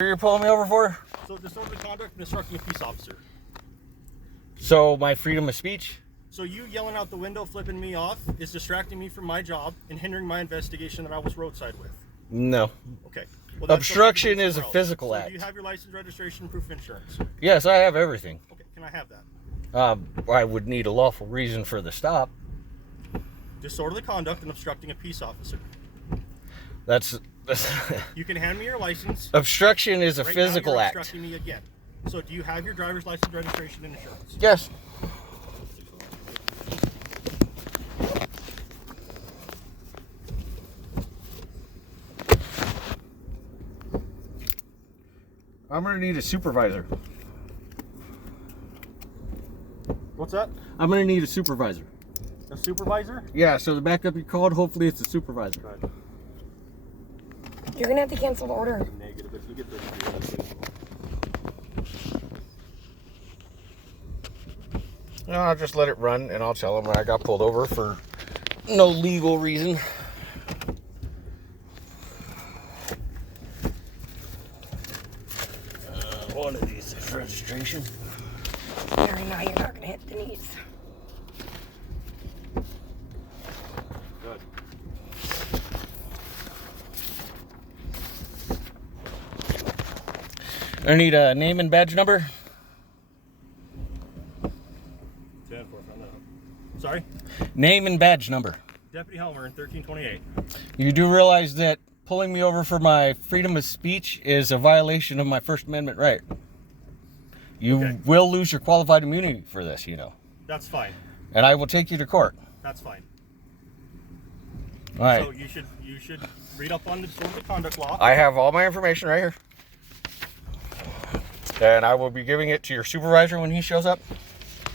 You're pulling me over for? So disorderly conduct and obstructing a peace officer. So my freedom of speech? So you yelling out the window, flipping me off, is distracting me from my job and hindering my investigation that I was roadside with. No. Okay. Well, that's obstruction is a physical act. Do you have your license, registration, and proof of insurance? Yes, I have everything. Okay. Can I have that? I would need a lawful reason for the stop. Disorderly conduct and obstructing a peace officer. That's You can hand me your license. obstruction is a Right physical now you're act. obstructing me again. So do you have your driver's license, registration, and insurance? Yes. I'm gonna need a supervisor. What's that? I'm gonna need a supervisor. A supervisor? Yeah, so the backup you called, hopefully it's a supervisor. Good. You're gonna have to cancel the order. Negative. If you get this, No, I'll just let it run and I'll tell them I got pulled over for no legal reason. One of these is registration. Sorry, now you're not gonna hit the knees. good. I need a name and badge number. 10-4, sorry? Name and badge number. Deputy Helmer in 1328. You do realize that pulling me over for my freedom of speech is a violation of my First Amendment right. You Okay. will lose your qualified immunity for this, you know. That's fine. And I will take you to court. That's fine. All right. So you should read up on the disorderly conduct law. I have all my information right here. And I will be giving it to your supervisor when he shows up.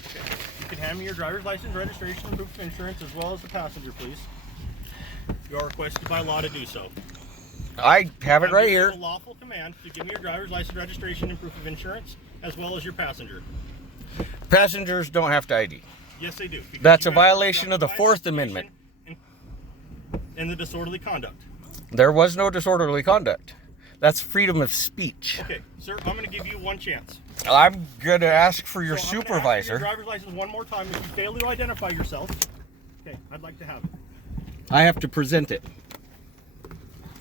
Okay. You can hand me your driver's license, registration, and proof of insurance, as well as the passenger, please. You are requested by law to do so. I have it I'm right giving you here. a lawful command to give me your driver's license, registration, and proof of insurance, as well as your passenger. Passengers don't have to ID. Yes, they do. Because That's you a have violation of the obstructed my Fourth investigation Amendment. And the disorderly conduct. There was no disorderly conduct. That's freedom of speech. Okay, sir, I'm going to give you one chance. I'm going to ask for your So I'm gonna ask for supervisor. your driver's license one more time. If you fail to identify yourself, okay, I'd like to have it. I have to present it.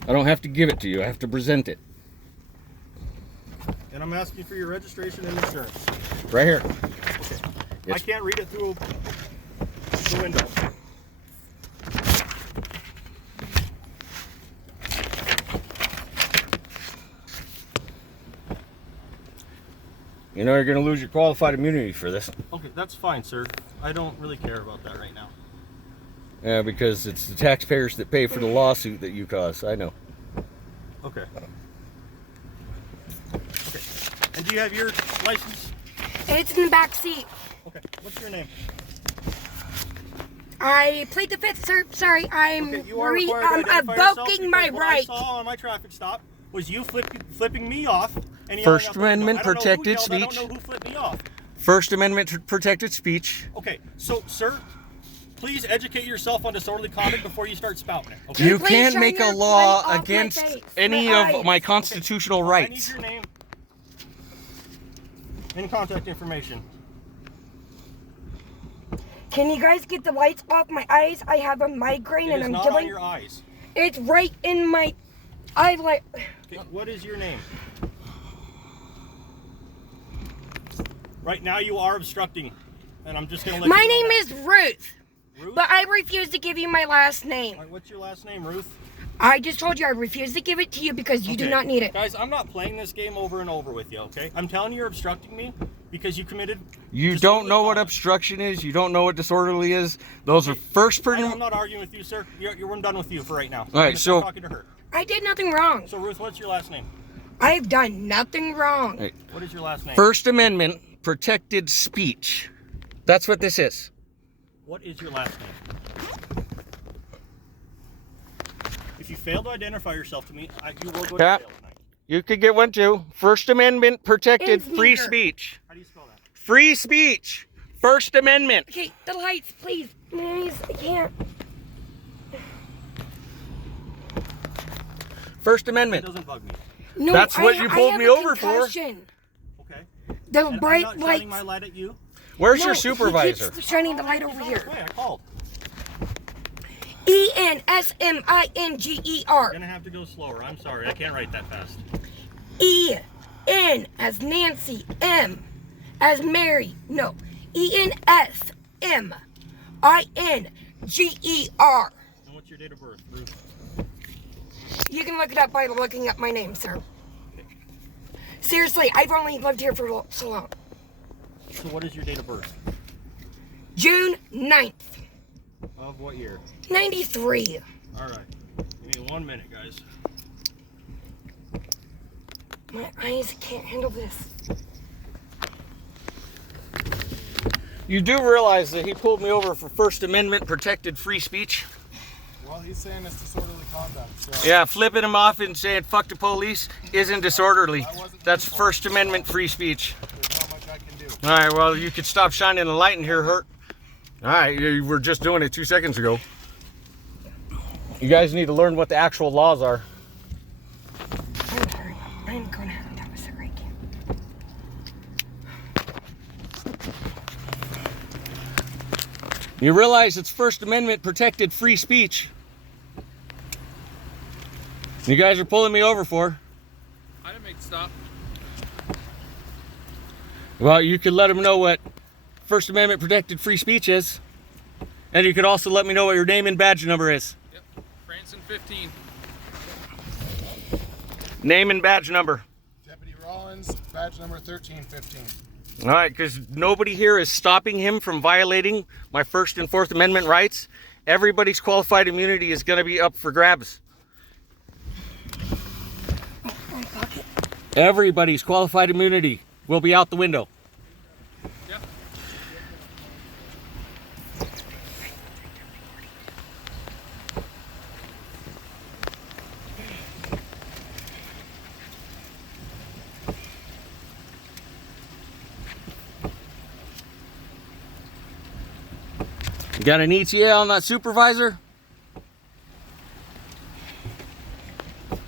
I don't have to give it to you. I have to present it. And I'm asking for your registration and insurance. Right here. Okay. I It's- can't read it through the window. You know you're going to lose your qualified immunity for this. Okay, that's fine, sir. I don't really care about that right now. Yeah, because it's the taxpayers that pay for the lawsuit that you caused. I know. Okay. Okay. And do you have your license? It's in the back seat. Okay. What's your name? I plead the fifth, sir. Sorry, I'm Okay, you are required to I'm identify yourself invoking my because what right. I saw on my traffic stop was you flipping me off and yelling First out the window. Amendment I don't know who protected yelled, I don't speech. know who flipped me off. First Amendment protected speech. Okay, so, sir, please educate yourself on disorderly conduct before you start spouting it. Okay? You Please can't shine make a your law light off my against face, any my of eyes. my constitutional I need rights. your name and contact information. Can you guys get the lights off my eyes? I have a migraine It and is I'm not on killing. your eyes. It's right in my eyelight. Okay, what is your name? Right now you are obstructing, and I'm just gonna let My you know name that. is Ruth, Ruth? but I refuse to give you my last All name. right, what's your last name, Ruth? I just told you I refuse to give it to you because you do Okay. not need it. Guys, I'm not playing this game over and over with you, okay? I'm telling you you're obstructing me because you committed... You disorderly don't know what conduct. obstruction is. You don't know what disorderly is. Those are first I'm person. not arguing with you, sir. I'm done with you for right now. All right, I'm gonna start so- talking to her. I did nothing wrong. So, Ruth, what's your last name? I've done nothing wrong. Hey, What is your last name? First Amendment protected speech. That's what this is. What is your last name? If you fail to identify yourself to me, you will go to Yeah. jail tonight. You could get one too. First Amendment protected It's free neither. speech. How do you spell that? Free speech. First Amendment. Okay, the lights, please. Please, I can't. First It Amendment. doesn't bug me. No, That's what you pulled have me a over for. concussion. Okay. The And bright I'm not lights. shining my light at you. Where's No, your he supervisor? keeps shining the light over here. Hey, I called. ENSMINGER. You're gonna have to go slower. I'm sorry. I can't write that fast. EN as Nancy, M as Mary. No, ENSMINGER. And what's your date of birth, Ruth? You can look it up by looking up my name, sir. Seriously, I've only lived here for so long. So what is your date of birth? June 9th, Of what year? 93. All right. Give me 1 minute, guys. My eyes can't handle this. You do realize that he pulled me over for First Amendment protected free speech? Well, he's saying it's disorderly conduct. So Yeah, flipping him off and saying fuck the police isn't disorderly. I wasn't That's there for First it, so Amendment free speech. there's not much I can do. All right, well, you could stop shining the light in here, Hurt. All right, you were just doing it 2 seconds ago. You guys need to learn what the actual laws are. I'm sorry. I'm gonna have to have a cigarette. You realize it's First Amendment protected free speech. You guys are pulling me over for. I didn't make the stop. Well, you could let them know what First Amendment protected free speech is. And you could also let me know what your name and badge number is. Yep. Branson 15. Name and badge number. Deputy Rollins, badge number 1315. All right, because nobody here is stopping him from violating my First and Fourth Amendment rights. Everybody's qualified immunity is going to be up for grabs. My pocket. Everybody's qualified immunity will be out the window. Yep. You got an ETA on that supervisor?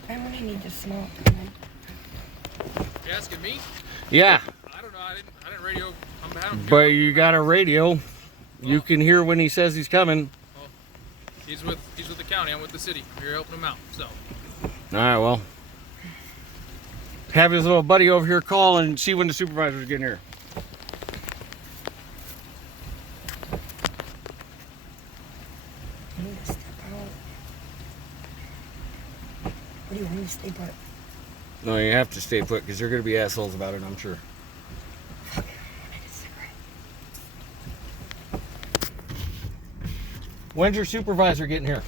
I'm gonna need to smoke. You asking me? Yeah, I don't know. I didn't radio. I don't but you got a radio. You can hear when he says he's coming. He's with the county. I'm with the city. We're helping him out. So All right, well. Have his little buddy over here call and see when the supervisor's getting here. I need to step out. What do you want me to stay put? No, you have to stay put because they're going to be assholes about it, I'm sure. I need a cigarette. When's your supervisor getting here?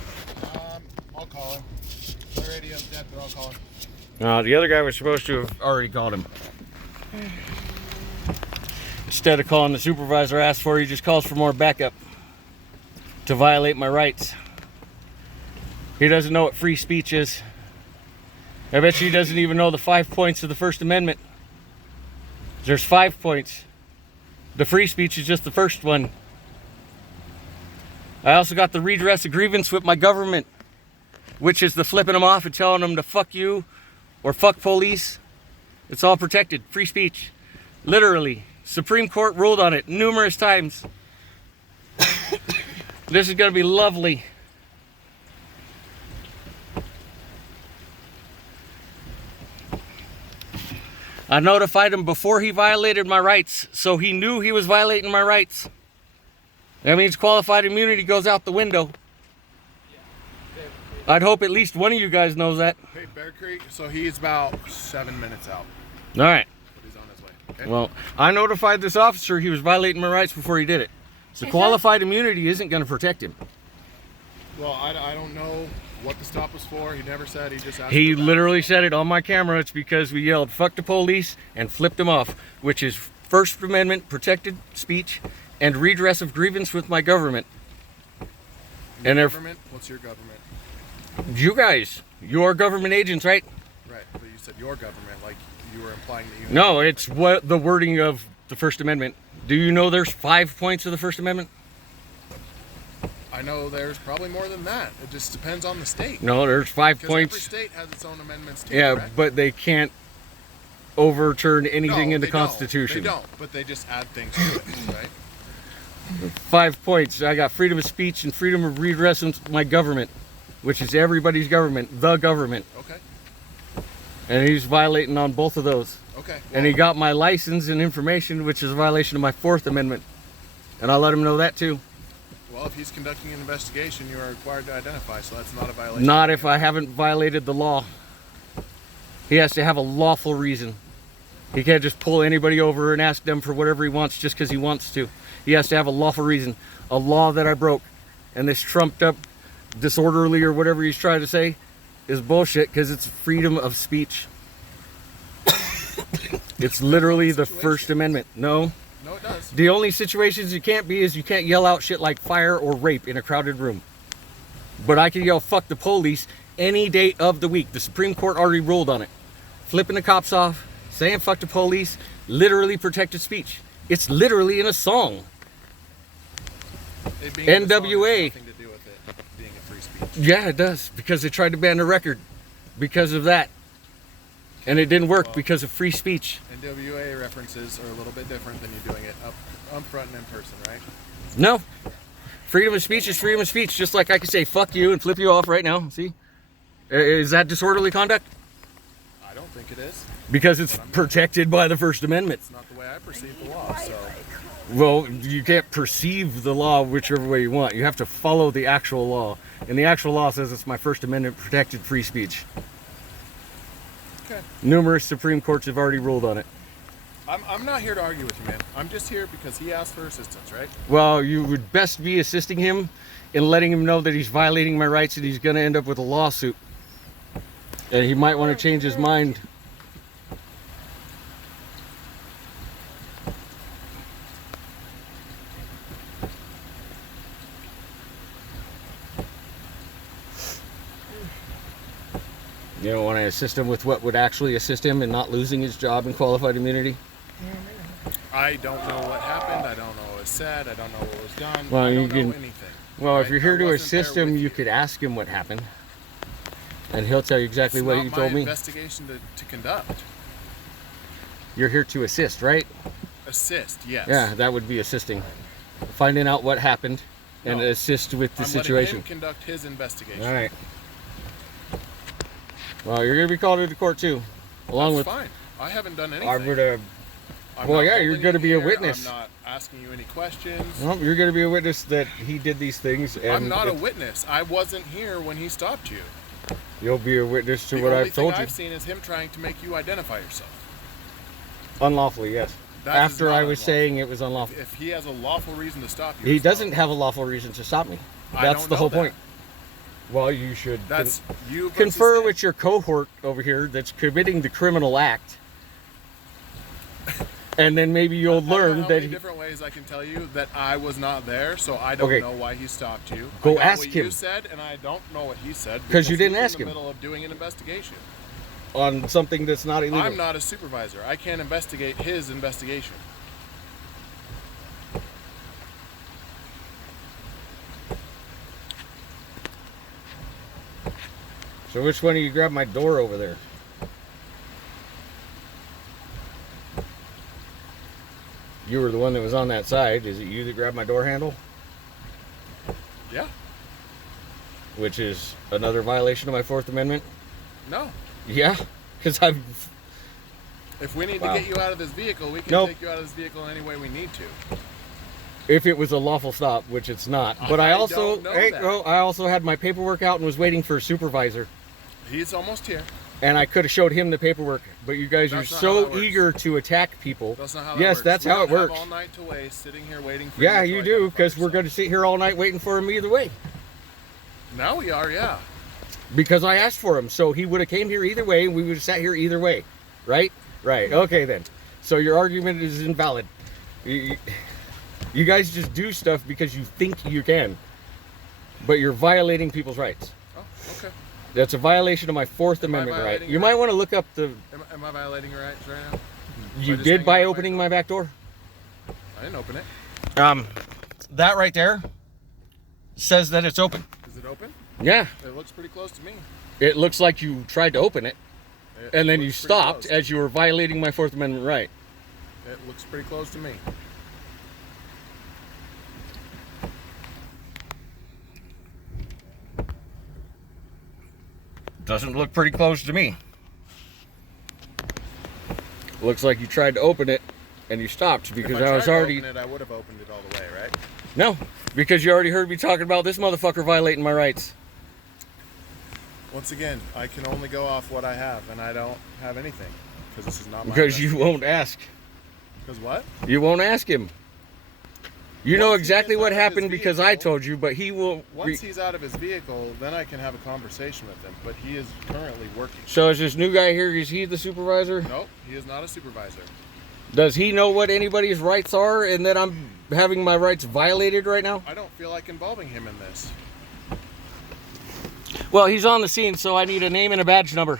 I'll call him. My radio's dead, but I'll call him. The other guy was supposed to have already called him. Instead of calling the supervisor asked for, he just calls for more backup to violate my rights. He doesn't know what free speech is. I bet you he doesn't even know the 5 points of the First Amendment. There's 5 points. The free speech is just the first one. I also got the redress of grievance with my government, which is the flipping them off and telling them to fuck you or fuck police. It's all protected. Free speech. Literally. Supreme Court ruled on it numerous times. This is going to be lovely. I notified him before he violated my rights, so he knew he was violating my rights. That means qualified immunity goes out the window. I'd hope at least one of you guys knows that. Hey, Bear Creek, so he's about 7 minutes out. All right. But he's on his way. Okay? Well, I notified this officer he was violating my rights before he did it. So Is qualified immunity isn't going to protect him. Well, I don't know what the stop was for. He never said. He just asked. He for that. literally said it on my camera. It's because we yelled "fuck the police" and flipped him off, which is First Amendment protected speech and redress of grievance with my government. Your And if government? What's your government? you guys, you're government agents, right? Right, but you said your government, like you were implying that you. No, it's what the wording of the First Amendment. Do you know there's 5 points of the First Amendment? I know there's probably more than that. It just depends on the state. No, there's 5 Because points. every state has its own amendments too, Yeah, correct? but they can't overturn anything No, in the they don't. Constitution. They don't, but they just add things to it, right? 5 points. I got freedom of speech and freedom of redress in my government, which is everybody's government, the government. Okay. And he's violating on both of those. Okay. And he got my license and information, which is a violation of my 4th Amendment. And I let him know that too. Well, if he's conducting an investigation, you are required to identify, so that's not a violation. Not if I haven't violated the law. He has to have a lawful reason. He can't just pull anybody over and ask them for whatever he wants just because he wants to. He has to have a lawful reason, a law that I broke. And this trumped up, disorderly or whatever he's trying to say is bullshit because it's freedom of speech. It's literally the First Amendment. No. No, it does. The only situations you can't be is you can't yell out shit like fire or rape in a crowded room. But I can yell fuck the police any day of the week. The Supreme Court already ruled on it. Flipping the cops off, saying fuck the police, literally protected speech. It's literally in a song. It being in the song has NWA. nothing to do with it being a free speech. Yeah, it does. Because they tried to ban the record because of that. And it didn't work because of free speech. NWA references are a little bit different than you doing it up front and in person, right? No. Freedom of speech is freedom of speech. Just like I could say fuck you and flip you off right now. See? Is that disorderly conduct? I don't think it is. Because it's protected by the First Amendment. It's not the way I perceive the law, so... Well, you can't perceive the law whichever way you want. You have to follow the actual law. And the actual law says it's my First Amendment protected free speech. Okay. Numerous Supreme Courts have already ruled on it. I'm not here to argue with you, man. I'm just here because he asked for assistance, right? Well, you would best be assisting him in letting him know that he's violating my rights and he's going to end up with a lawsuit. And he might want to change his mind. You don't want to assist him with what would actually assist him in not losing his job and qualified immunity? I don't know what happened. I don't know what was said. I don't know what was done. Well, I you don't know can- anything. Well, if Right? you're here I to wasn't assist there him, with you could ask him what happened. And he'll tell you exactly It's what not you my told me. investigation to conduct. You're here to assist, right? Assist, yes. Yeah, that would be assisting. Finding out what happened and No. assist with the I'm situation. letting him conduct his investigation. All right. Well, you're going to be called into court too. Along That's with fine. I haven't done anything. I'm well, not yeah, you're holding gonna you be a here. witness. I'm not asking you any questions. well, you're going to be a witness that he did these things. And I'm not a it- witness. I wasn't here when he stopped you. You'll be a witness to The what only I've told thing you. I've seen is him trying to make you identify yourself. Unlawfully, yes. That is After not I was unlawful. saying it was unlawful. If he has a lawful reason to stop you, He it's not doesn't have a lawful reason to stop me. I That's don't the know whole that. point. Well, you should That's you versus confer him. with your cohort over here that's committing the criminal act. And then maybe you'll I don't know learn how that many he, different ways I can tell you that I was not there, so I don't Okay. know why he stopped you. Go I got ask what him. You said, and I don't know what he said 'Cause you because didn't he was ask in him. the middle of doing an investigation. on something that's not illegal. I'm not a supervisor. I can't investigate his investigation. So which one of you grabbed my door over there? You were the one that was on that side. Is it you that grabbed my door handle? Yeah. Which is another violation of my Fourth Amendment? No. Yeah, because I've... If we need Wow. to get you out of this vehicle, we can Nope. take you out of this vehicle any way we need to. If it was a lawful stop, which it's not. But I I also... don't know Hey, that. well, I also had my paperwork out and was waiting for a supervisor. He's almost here. And I could have showed him the paperwork. But you guys That's are not how so that works. eager to attack people. That's not how that Yes, works. that's We how it don't have works. all night to waste sitting here waiting for Yeah, you you to do, identify because we're yourself. going to sit here all night waiting for him either way. Now we are, yeah. Because I asked for him, so he would have came here either way, and we would have sat here either way, right? Right. Okay then. So your argument is invalid. You guys just do stuff because you think you can, but you're violating people's rights. Oh, okay. That's a violation of my Fourth Amendment right. violating You your might right? want to look up the. Am I violating your rights right now? You just did hanging by out my opening door? my back door. I didn't open it. That right there says that it's open. Is it open? Yeah. It looks pretty close to me. It looks like you tried to open it, and then you looks pretty stopped close. as you were violating my Fourth Amendment right. It looks pretty close to me. Doesn't look pretty close to me. Looks like you tried to open it, and you stopped because If I I was tried to already... open it, I would have opened it all the way, right? No, because you already heard me talking about this motherfucker violating my rights. Once again, I can only go off what I have, and I don't have anything because this is not my. Because you won't ask. Because what? You won't ask him. You know Once he exactly gets what out of his happened because I vehicle- told you, but he will... Once he's out of his vehicle, then I can have a conversation with him. But he is currently working. So is this new guy here, is he the supervisor? Nope, he is not a supervisor. Does he know what anybody's rights are and that I'm having my rights violated right now? I don't feel like involving him in this. Well, he's on the scene, so I need a name and a badge number.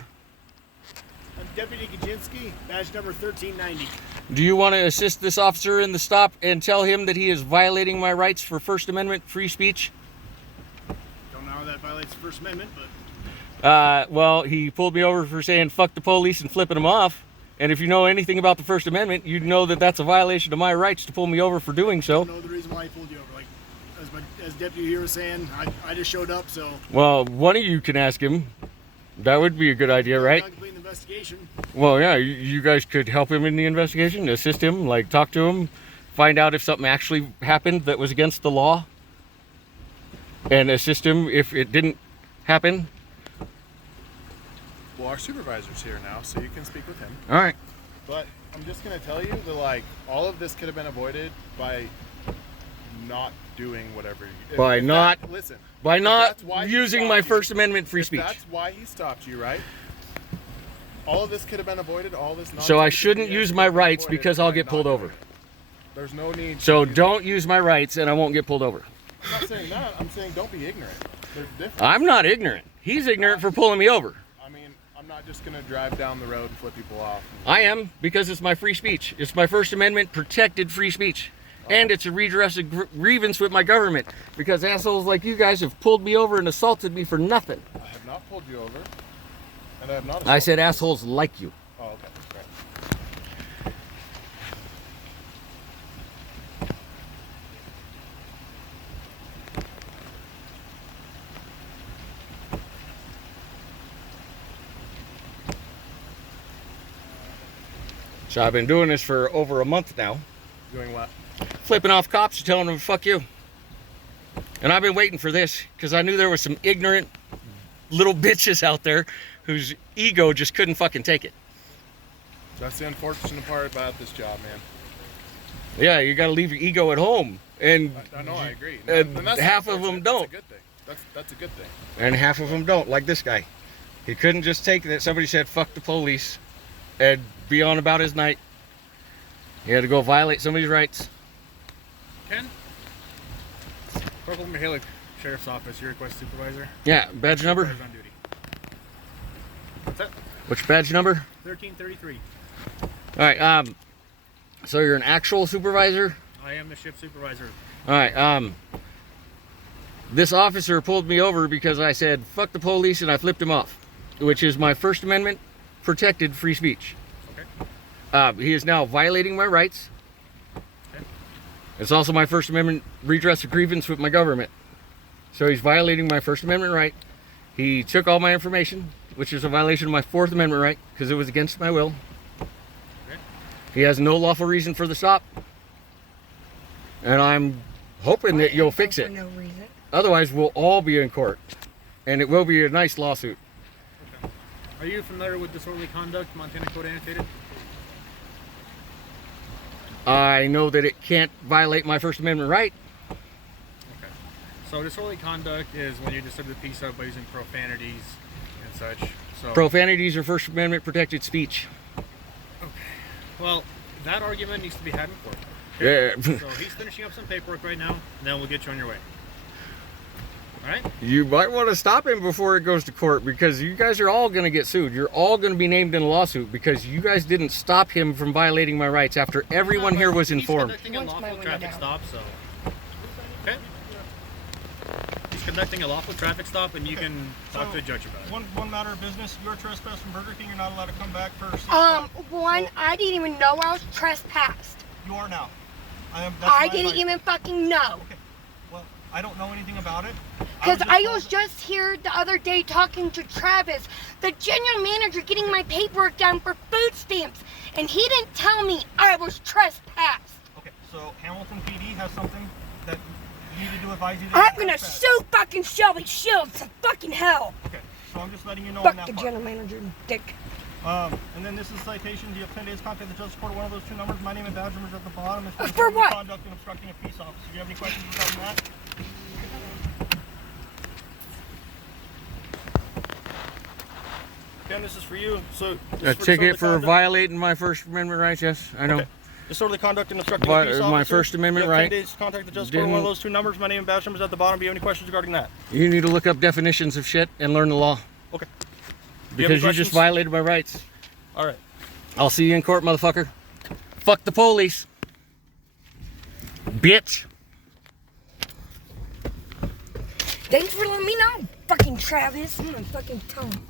I'm Deputy Kaczynski, badge number 1390. Do you want to assist this officer in the stop and tell him that he is violating my rights for First Amendment free speech? Don't know how that violates the First Amendment, but Well, he pulled me over for saying fuck the police and flipping him off. And if you know anything about the First Amendment, you know that that's a violation of my rights to pull me over for doing I so. don't know the reason why he pulled you over. Like, as Deputy here was saying, I just showed up, so Well, one of you can ask him. That would be a good idea, right? I'm completing the investigation. Well, yeah, you guys could help him in the investigation, assist him, like talk to him, find out if something actually happened that was against the law, and assist him if it didn't happen. Well, our supervisor's here now, so you can speak with him. All right. But I'm just gonna tell you that like all of this could have been avoided by not doing whatever. By not- listen. By if not that's why he using stopped my you- First Amendment free if speech. That's why he stopped you, right? All of this could have been avoided. All this. So I nonsense shouldn't could have use been my avoided rights because I'll by get not pulled doing over. it. There's no need. So to use don't use my rights and I won't get pulled over. I'm not saying that. I'm saying don't be ignorant. There's a difference. I'm not ignorant. He's ignorant for pulling me over. I mean, I'm not just gonna drive down the road and flip people off. I am, because it's my free speech. It's my First Amendment protected free speech. And it's a redress of grievance with my government. Because assholes like you guys have pulled me over and assaulted me for nothing. I have not pulled you over, and I have not. I said assaulted you. assholes like you. Oh, okay. Great. So I've been doing this for over a month now. Doing what? Flipping off cops and telling them fuck you. And I've been waiting for this because I knew there was some ignorant little bitches out there whose ego just couldn't fucking take it. That's the unfortunate part about this job, man. Yeah, you got to leave your ego at home. And I know, I agree. And that's half of them unfortunate. don't. That's a good thing. That's a good thing. And half of them don't, like this guy. He couldn't just take that somebody said fuck the police and be on about his night. He had to go violate somebody's rights. Ken? Corporal Mihalik, Sheriff's Office, your request supervisor. Yeah, badge number? Supervisor's on duty. What's that? What's your badge number? 1333. All right, so you're an actual supervisor? I am the shift supervisor. All right, this officer pulled me over because I said fuck the police and I flipped him off, which is my First Amendment protected free speech. Okay. He is now violating my rights. Okay. It's also my First Amendment redress of grievance with my government. So he's violating my First Amendment right. He took all my information, which is a violation of my Fourth Amendment right because it was against my will. Okay. He has no lawful reason for the stop. And I'm hoping that you'll fix it. For no reason. Otherwise, we'll all be in court. And it will be a nice lawsuit. Okay. Are you familiar with disorderly conduct, Montana Code Annotated? I know that it can't violate my First Amendment right. Okay. So disorderly conduct is when you disturb the peace by using profanities and such. So Profanities are First Amendment protected speech. well, that argument needs to be had in court. Yeah. So he's finishing up some paperwork right now, and then we'll get you on your way. All right? You might want to stop him before it goes to court because you guys are all going to get sued. You're all going to be named in a lawsuit because you guys didn't stop him from violating my rights after everyone here was informed. He's conducting a Once my lawful window traffic down. stop, so. Okay? conducting a lawful traffic stop, and you can talk to a judge about it. One matter of business. You're trespassing from Burger King. You're not allowed to come back for. I didn't even know I was trespassed. You are now. I didn't even fucking know. Okay. Well, I don't know anything about it. Because I was just here the other day talking to Travis, the general manager, getting my paperwork down for food stamps, and he didn't tell me I was trespassed. Okay, so Hamilton PD has something that you need to do advise you to I'm gonna sue fucking Shelby Shields to fucking hell. Okay, so I'm just letting you know on Fuck that the part. general manager, dick. And then this is citation. Do you have 10 days contact the justice court one of those 2 numbers? My name and badge numbers at the bottom. It's For what? Conduct and obstructing a peace officer. Do you have any questions regarding that? Ken, this is for you. So A ticket for violating my First Amendment rights. Yes, I know. Okay. Disorderly conduct and obstructing a peace officer. My First Amendment you have 10 right. days to contact the justice court one of those 2 numbers. My name and badge numbers at the bottom. Do you have any questions regarding that? You need to look up definitions of shit and learn the law. Okay. Because you just violated my rights. All right. I'll see you in court, motherfucker. Fuck the police. Bitch. Thanks for letting me know, fucking Travis. I'm gonna fucking tell him.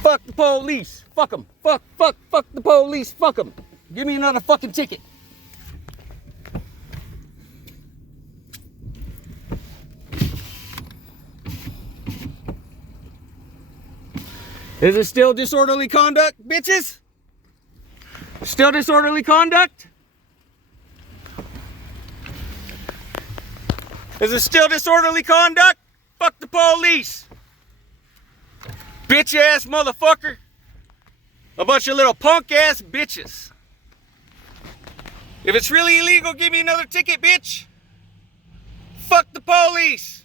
Fuck the police. Fuck them. Fuck the police. Fuck them. Give me another fucking ticket. Is it still disorderly conduct, bitches? Still disorderly conduct? Is it still disorderly conduct? Fuck the police. Bitch ass motherfucker. A bunch of little punk ass bitches. If it's really illegal, give me another ticket, bitch. Fuck the police.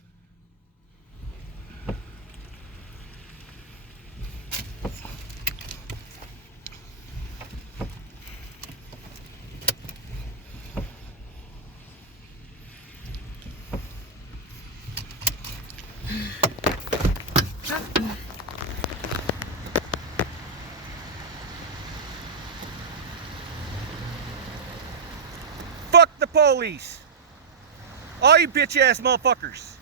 Fuck the police. All you bitch ass motherfuckers.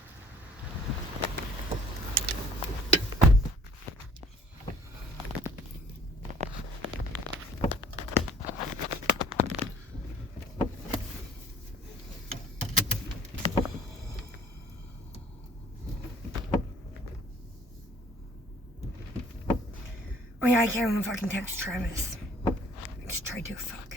Oh yeah, I can't even fucking text Travis. I just tried to fuck.